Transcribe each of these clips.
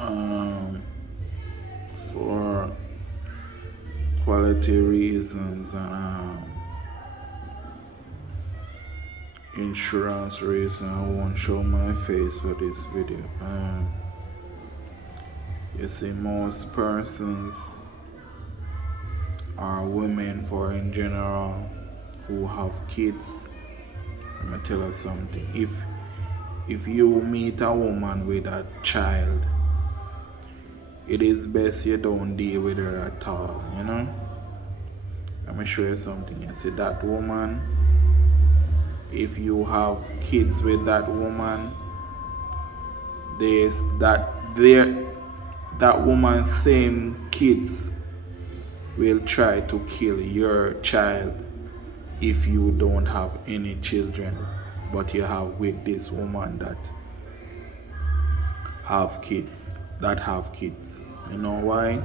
um, for quality reasons and insurance reason. I won't show my face for this video. You see, most persons are women for in general who have kids. Let me tell you something. If you meet a woman with a child, it is best you don't deal with her at all, you know? Let me show you something. You see that woman, if you have kids with that woman, there's that woman's same kids will try to kill your child if you don't have any children, but you have with this woman that have kids. You know why?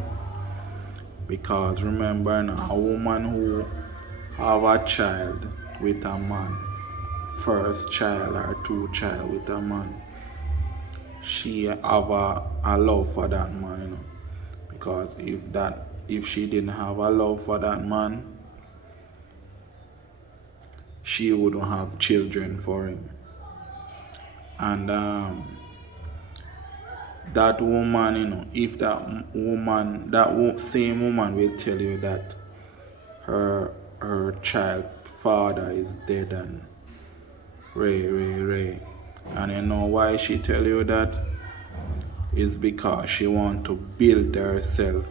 Because remember now, a woman who have a child with a man, first child or two child with a man, she have a love for that man, you know. Because if she didn't have a love for that man, she wouldn't have children for him. And that woman, you know, if same woman will tell you that her child father is dead and Ray. And you know why she tell you that? Is because she want to build herself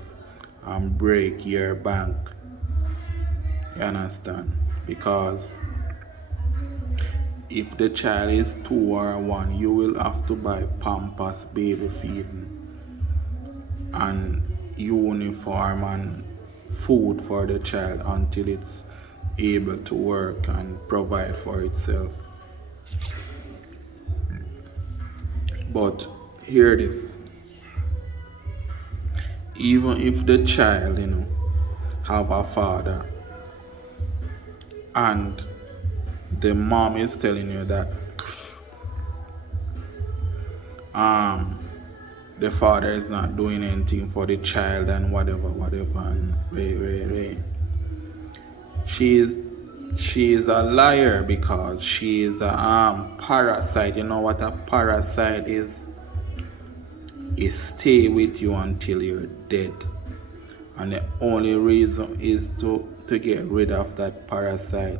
and break your bank. You understand? Because if the child is 2 or 1, you will have to buy pampers, baby feeding, and uniform and food for the child until it's able to work and provide for itself. But hear this. Even if the child, you know, have a father and the mom is telling you that the father is not doing anything for the child and whatever and Ray. She is a liar, because she is a parasite. You know what a parasite is? It stay with you until you're dead. And the only reason is to get rid of that parasite,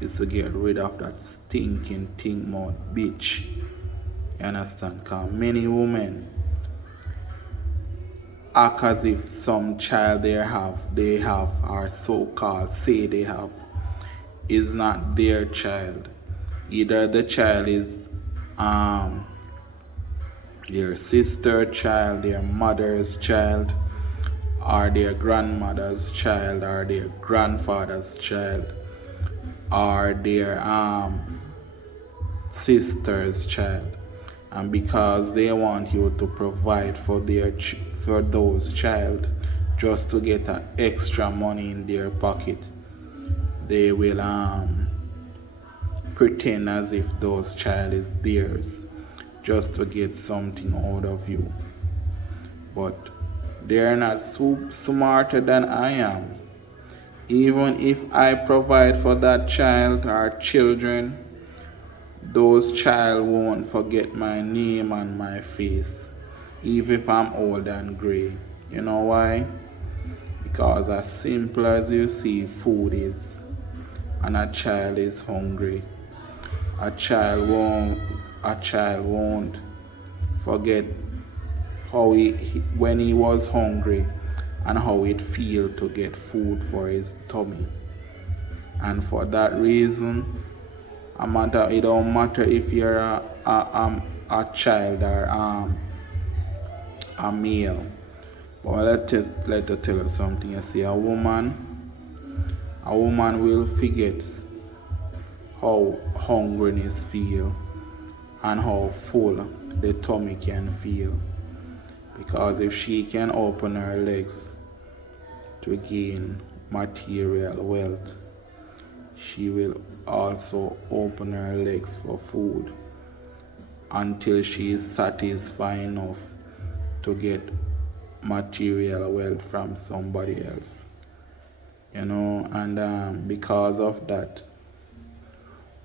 is to get rid of that stinking thing mouth bitch. You understand? Because many women act as if some child they have, or so-called say they have, is not their child. Either the child is their sister's child, their mother's child, or their grandmother's child, or their grandfather's child, or their sister's child. And because they want you to provide for those child, just to get extra money in their pocket, they will pretend as if those child is theirs, just to get something out of you. But they're not smarter than I am. Even if I provide for that child or children, those child won't forget my name and my face, even if I'm old and gray. You know why? Because as simple as you see food is, and a child is hungry, a child won't forget how when he was hungry and how it feel to get food for his tummy. And for that reason, it don't matter if you're a child or a male. But let me tell you something. You see, a woman will forget how hungriness feel and how full the tummy can feel. Because if she can open her legs to gain material wealth, she will also open her legs for food until she is satisfied enough to get material wealth from somebody else. And because of that,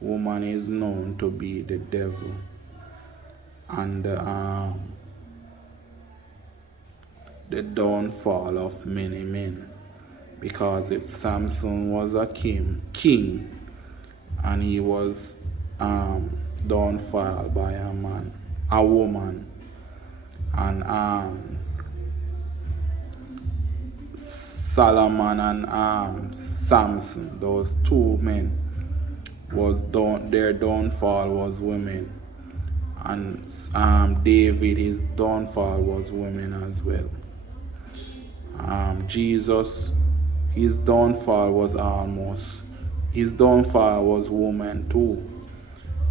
woman is known to be the devil and the downfall of many men. Because if Samson was a king and he was downfall by a woman, and Solomon and Samson, those two men, their downfall was women, and David, his downfall was women as well. Jesus, his downfall was woman too,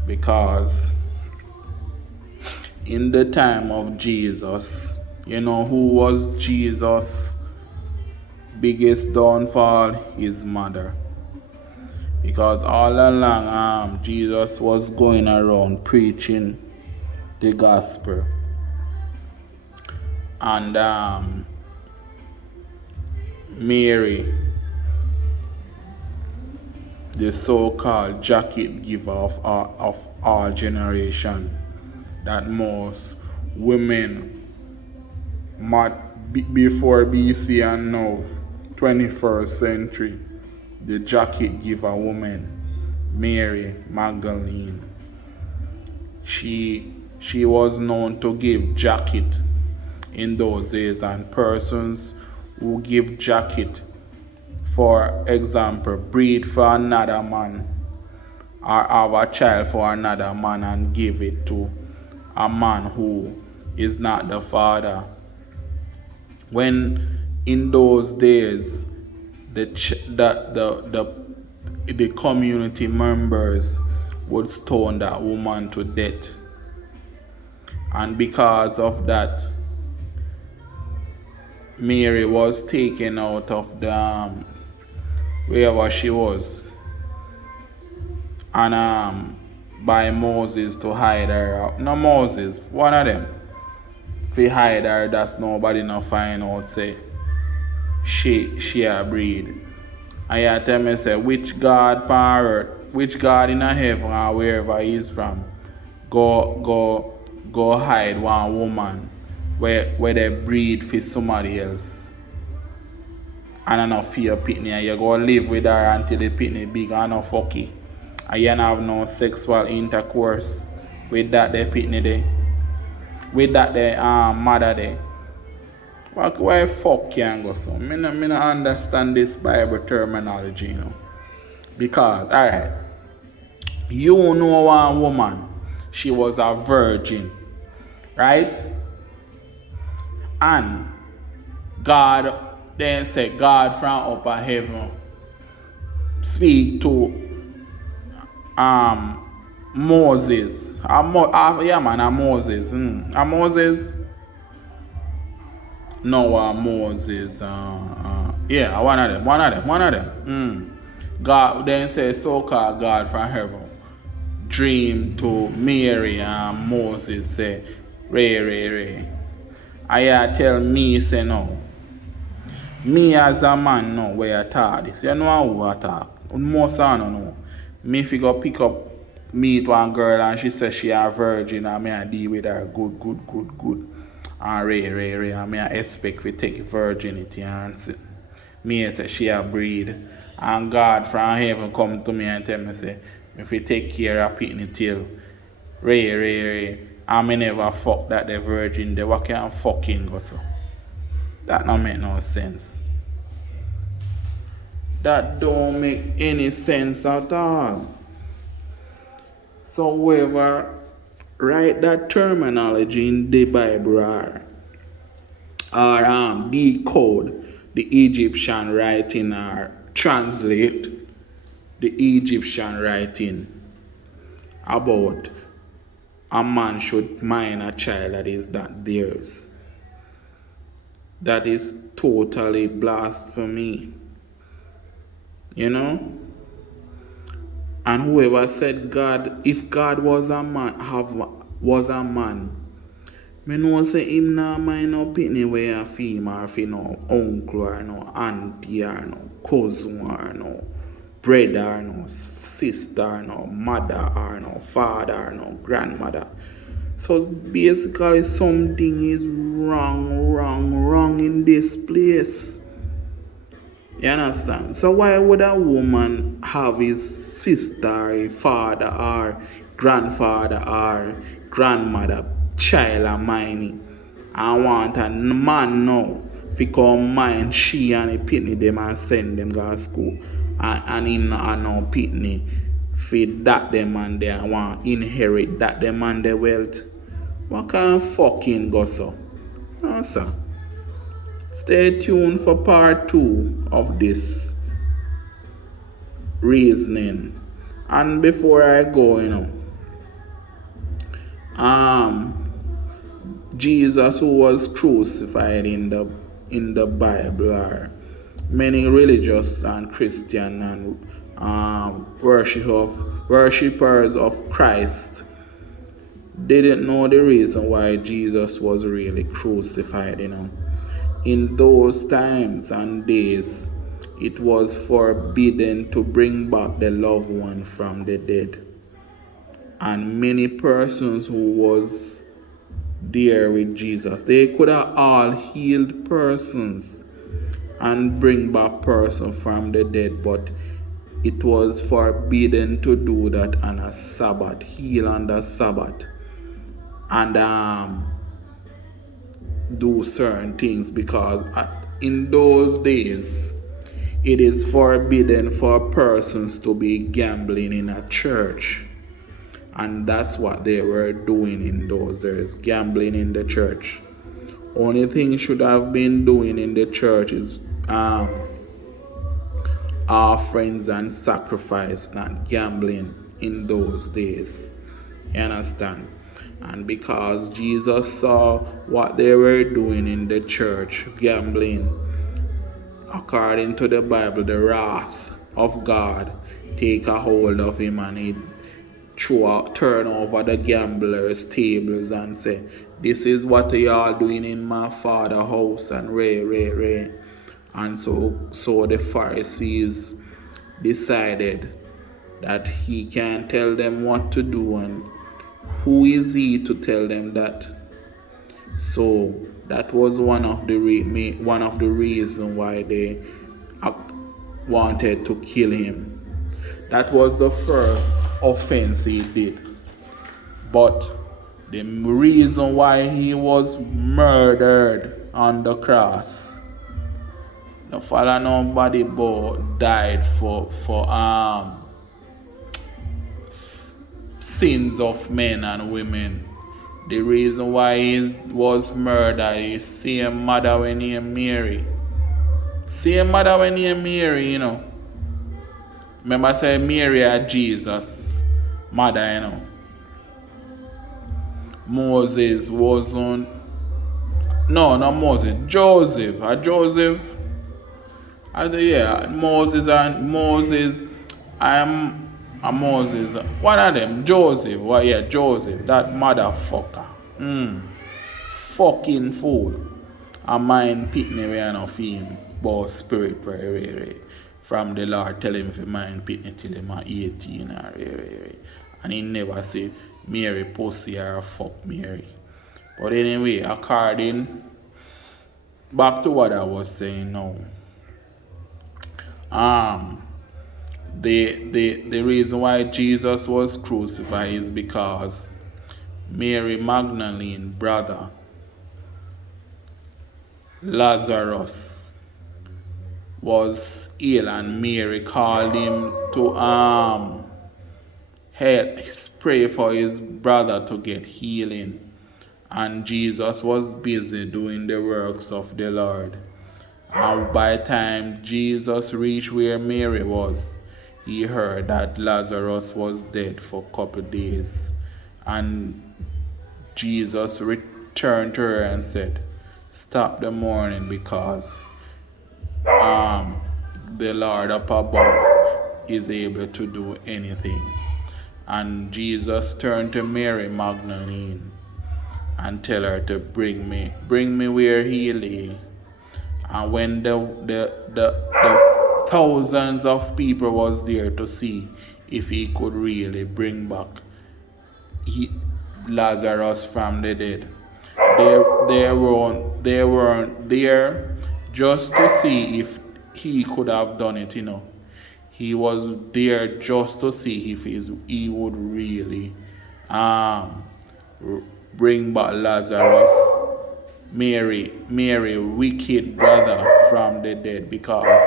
because in the time of Jesus, who was Jesus' biggest downfall? His mother. Because all along Jesus was going around preaching the gospel, and Mary, the so-called jacket giver of our generation, that most women before BC and now 21st century, the jacket giver woman, Mary Magdalene, she was known to give jacket in those days, and persons who give jacket, for example, breed for another man or have a child for another man and give it to a man who is not the father. When in those days the community members would stone that woman to death, and because of that, Mary was taken out of the wherever she was, and by Moses to hide her. No, Moses, one of them, to hide her, that's nobody no find out say she a breed. And you tell me say, which God on earth, which God in a heaven or wherever he is from, go hide one woman where they breed for somebody else, and I no fear pitney, and you go live with her until the pitney big and no fucky, and you don't have no sexual intercourse with that the pitney there, with that the mother there. Why fuck can go so? Me no understand this Bible terminology, Because, alright, you know one woman, she was a virgin, right? And God, then say, God from upper heaven speak to Moses. Moses. Moses. No, Moses. Yeah, one of them. God then says, so-called God from heaven dream to Mary and Moses say, Ray. I tell me, say no. Me as a man know where I talk this. You know who I talk. Most I don't know. Me if you go pick up meet one girl and she says she a virgin and me I deal with her good. And Ray, and me I expect we take virginity and see. Me say she a breed. And God from heaven come to me and tell me say, if we take care of pitney till Ray, and me never fuck that the virgin there, what can fucking go so? That don't make no sense. That don't make any sense at all. So whoever write that terminology in the Bible or decode the Egyptian writing or translate the Egyptian writing about a man should mind a child that is not theirs. That is totally blasphemy. And whoever said God, if God was a man, Me know say him nah mind no pitney wey a feel or fi no uncle or no auntie or no cousin or no brother or no sister or no mother or no father or no grandmother. So basically something is wrong in this place. You understand? So why would a woman have his sister, or father, or grandfather, or grandmother, child of mine, and want a man now to come mine she and the pitney them and send them to school, and him not no pitney feed that them and they want inherit that them and their wealth? What kind of fucking gossip? No, sir. Stay tuned for part 2 of this reasoning. And before I go, Jesus who was crucified in the Bible are many religious and Christian and worshippers of Christ didn't know the reason why Jesus was really crucified. In those times and days, it was forbidden to bring back the loved one from the dead. And many persons who was there with Jesus, they could have all healed persons and bring back person from the dead, but it was forbidden to do that on a Sabbath, heal on the Sabbath, and do certain things, because in those days it is forbidden for persons to be gambling in a church, and that's what they were doing in those days, gambling in the church. Only thing should have been doing in the church is offerings and sacrifice, not gambling in those days. You understand? And because Jesus saw what they were doing in the church, gambling, according to the Bible, the wrath of God take a hold of him, and he turn over the gamblers' tables and say, "This is what they are doing in my father's house," and ray. And so the Pharisees decided that he can't tell them what to do, and who is he to tell them that? So that was one of the reasons why they wanted to kill him. That was the first offense he did. But the reason why he was murdered on the cross, no follow nobody but died for sins of men and women. The reason why he was murdered is same mother when named Mary. Same mother when named Mary, Remember I said Mary and Jesus mother, Moses wasn't, no, not Moses, Joseph. Moses, Moses, one of them, Joseph. Well, yeah, Joseph, that motherfucker. Fucking fool. A mind pitney way and him, but spirit very from the Lord tell him if mind pitney till him at 18 or and he never say Mary pussy or fuck Mary. But anyway, according back to what I was saying now. The reason why Jesus was crucified is because Mary Magdalene brother Lazarus was ill, and Mary called him to help pray for his brother to get healing, and Jesus was busy doing the works of the Lord. And by the time Jesus reached where Mary was, he heard that Lazarus was dead for a couple of days. And Jesus returned to her and said, "Stop the mourning, because the Lord up above is able to do anything." And Jesus turned to Mary Magdalene and tell her to bring me where he lay. And when the thousands of people was there to see if he could really bring back he, Lazarus from the dead, they weren't there just to see if he could have done it. He was there just to see if he would really um, bring back Lazarus, Mary wicked brother from the dead. Because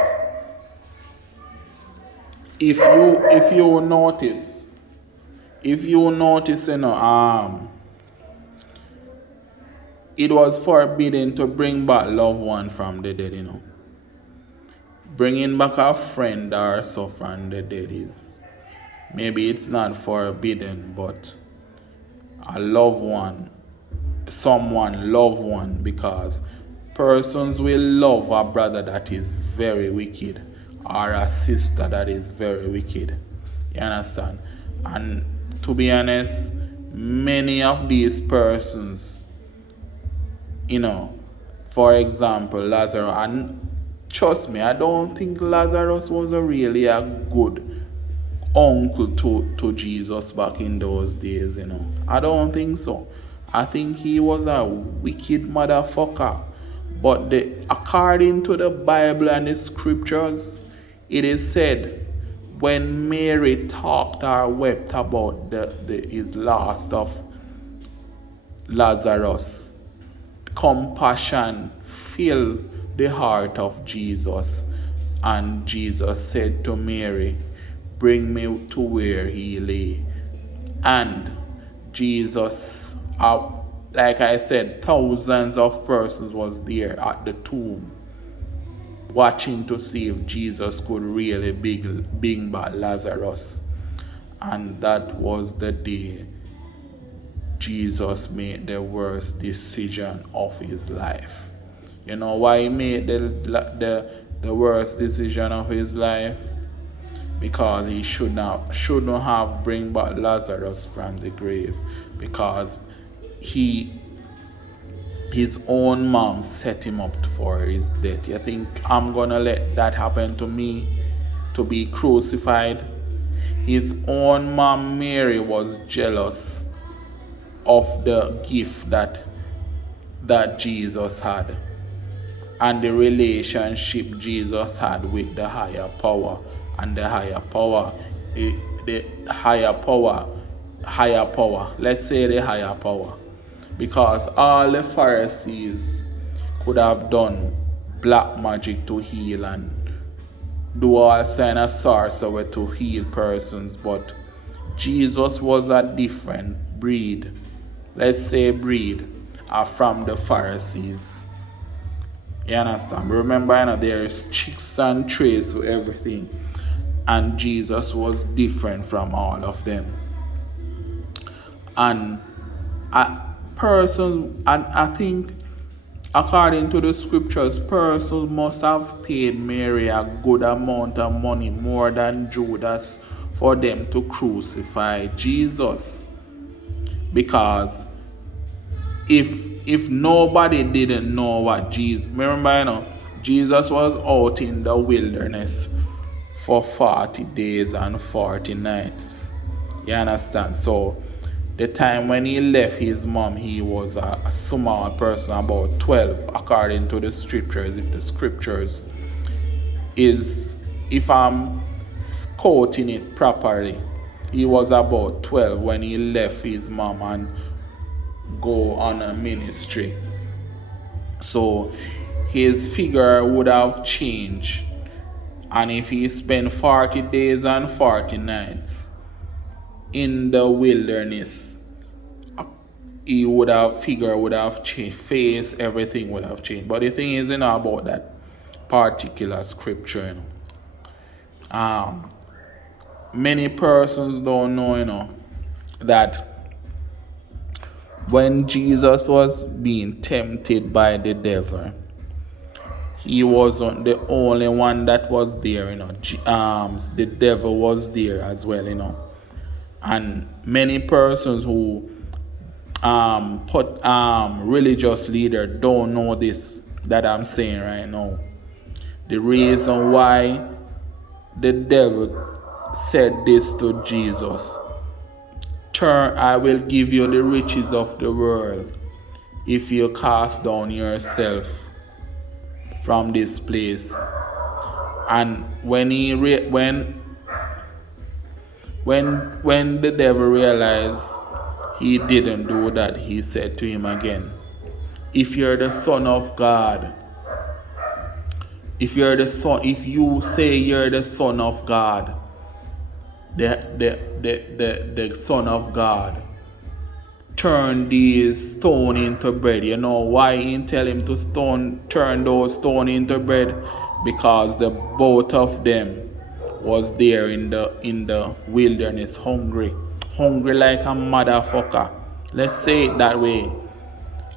if you notice, it was forbidden to bring back loved one from the dead. Bringing back a friend or so from the dead is, maybe it's not forbidden, but a loved one, someone loved one, because persons will love a brother that is very wicked or a sister that is very wicked. You understand? And to be honest, many of these persons, for example, Lazarus, and trust me, I don't think Lazarus was really a good uncle to Jesus back in those days. I don't think so. I think he was a wicked motherfucker. But according to the Bible and the scriptures, it is said when Mary talked or wept about his loss of Lazarus, compassion filled the heart of Jesus, and Jesus said to Mary, bring me to where he lay. And Jesus, like I said, thousands of persons was there at the tomb watching to see if Jesus could really bring back Lazarus. And that was the day Jesus made the worst decision of his life. You know why he made the worst decision of his life? Because he shouldn't have bring back Lazarus from the grave, because his own mom set him up for his death. You think I'm gonna let that happen to me, to be crucified? His own mom Mary was jealous of the gift that Jesus had, and the relationship Jesus had with the higher power. And the higher power, let's say the higher power, because all the Pharisees could have done black magic to heal and do all kind of sorcery to heal persons, but Jesus was a different breed. Let's say breed from the Pharisees. You understand? Remember, there's tricks and tricks to everything. And Jesus was different from all of them. And I think, according to the scriptures, persons must have paid Mary a good amount of money, more than Judas, for them to crucify Jesus. Because if nobody didn't know what Jesus, remember, Jesus was out in the wilderness for 40 days and 40 nights. You understand? So the time when he left his mom, he was a small person, about 12, according to the scriptures. If the scriptures is, if I'm quoting it properly, he was about 12 when he left his mom and go on a ministry. So his figure would have changed. And if he spent 40 days and 40 nights in the wilderness, he would have changed, face, everything would have changed. But the thing is, about that particular scripture, many persons don't know, that when Jesus was being tempted by the devil, he wasn't the only one that was there. The devil was there as well. And many persons who religious leader don't know this that I'm saying right now. The reason why the devil said this to Jesus, turn, I will give you the riches of the world if you cast down yourself from this place. And when when the devil realized he didn't do that, he said to him again, if you're the Son of God, if you say you're the Son of God, the Son of God, turn these stone into bread. You know why he tell him to turn those stone into bread? Because the both of them was there in the wilderness, hungry like a motherfucker. Let's say it that way.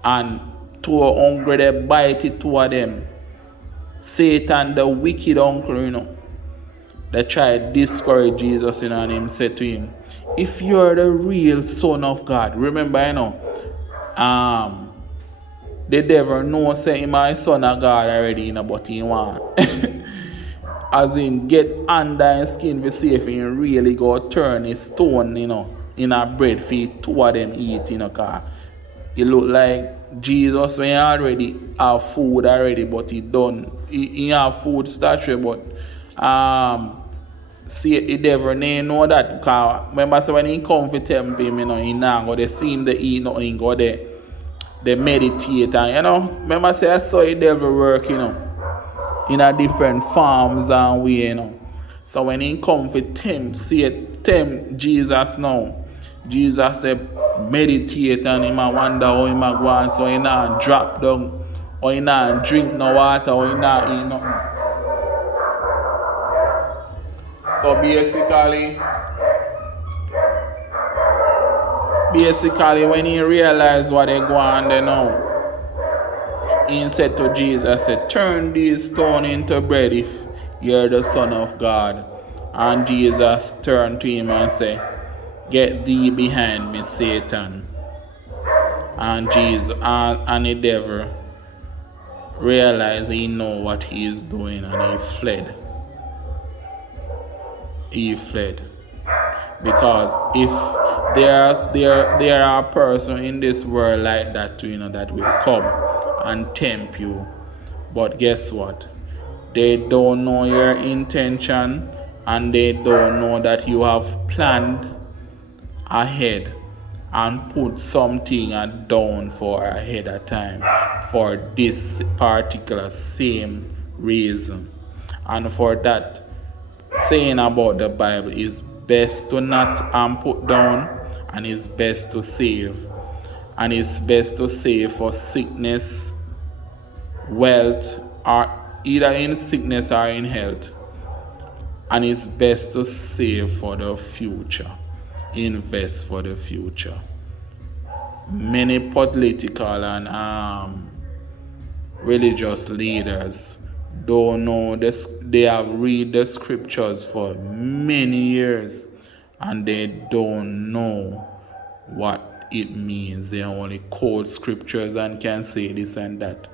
And two hungry, they bite it, two of them. Satan, the wicked uncle, they tried to discourage Jesus, and him said to him, if you're the real Son of God, remember, the devil knows say him my son of God already, but he want as in get under his skin to see if he really go turn his stone, in a bread feed, two of them eat, cause it look like Jesus when he already have food already, but he have food stature, but see the devil know that, because remember so when he come to temple him, he now go they see him they eat nothing, he go there they meditate, and remember say I saw the devil work, in a different forms and way, So when he come for tempt Jesus now, Jesus said meditate, and him a wonder how him a go on, so he not drop down, or he not drink no water, or he not eat nothing. So basically when he realized what they go on there now, he said to Jesus, said, turn these stone into bread if you're the Son of God. And Jesus turned to him and said, get thee behind me, Satan. And Jesus and the devil realized he know what he is doing, and he fled. He fled. Because if there are persons in this world like that too, that will come and tempt you, but guess what? They don't know your intention, and they don't know that you have planned ahead and put something down for ahead of time for this particular same reason. And for that, saying about the Bible is best to not put down, and it's best to save. And it's best to save for sickness, wealth, or either in sickness or in health. And it's best to save for the future. Invest for the future. Many political and religious leaders don't know this. They have read the scriptures for many years, and they don't know what it means. They only quote scriptures and can say this and that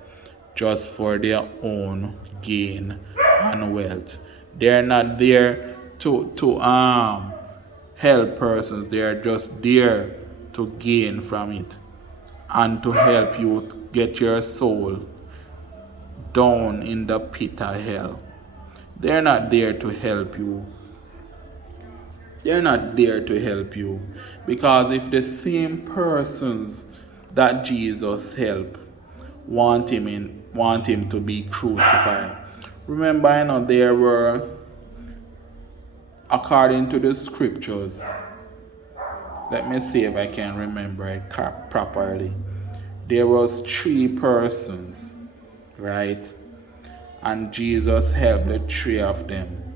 just for their own gain and wealth. They're not there to help persons. They are just there to gain from it and to help you to get your soul down in the pit of hell. They're not there to help you. They're not there to help you, because if the same persons that Jesus helped want him to be crucified. Remember, there were, according to the scriptures, let me see if I can remember it properly. There was 3 persons, right? And Jesus helped the 3 of them.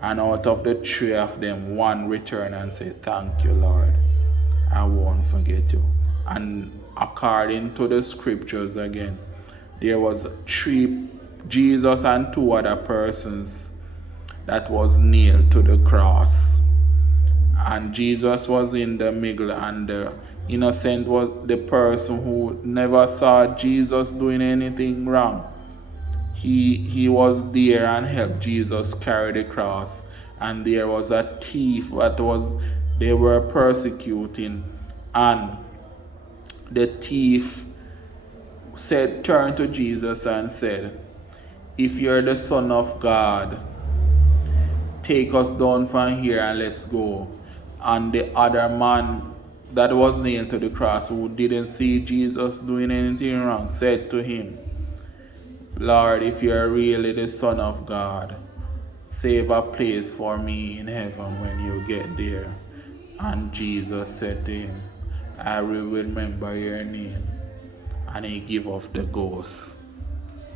And out of the 3 of them, 1 returned and said, thank you, Lord. I won't forget you. And according to the scriptures again, there was 3, Jesus and 2 other persons that was nailed to the cross. And Jesus was in the middle, and the Innocent was the person who never saw Jesus doing anything wrong. He was there and helped Jesus carry the cross. And there was a thief that was they were persecuting, and the thief turned to Jesus and said, "If you're the Son of God, take us down from here and let's go." And the other man that was nailed to the cross, who didn't see Jesus doing anything wrong, said to him, "Lord, if you're really the Son of God, save a place for me in heaven when you get there." And Jesus said to him, "I will remember your name." And he gave off the ghost.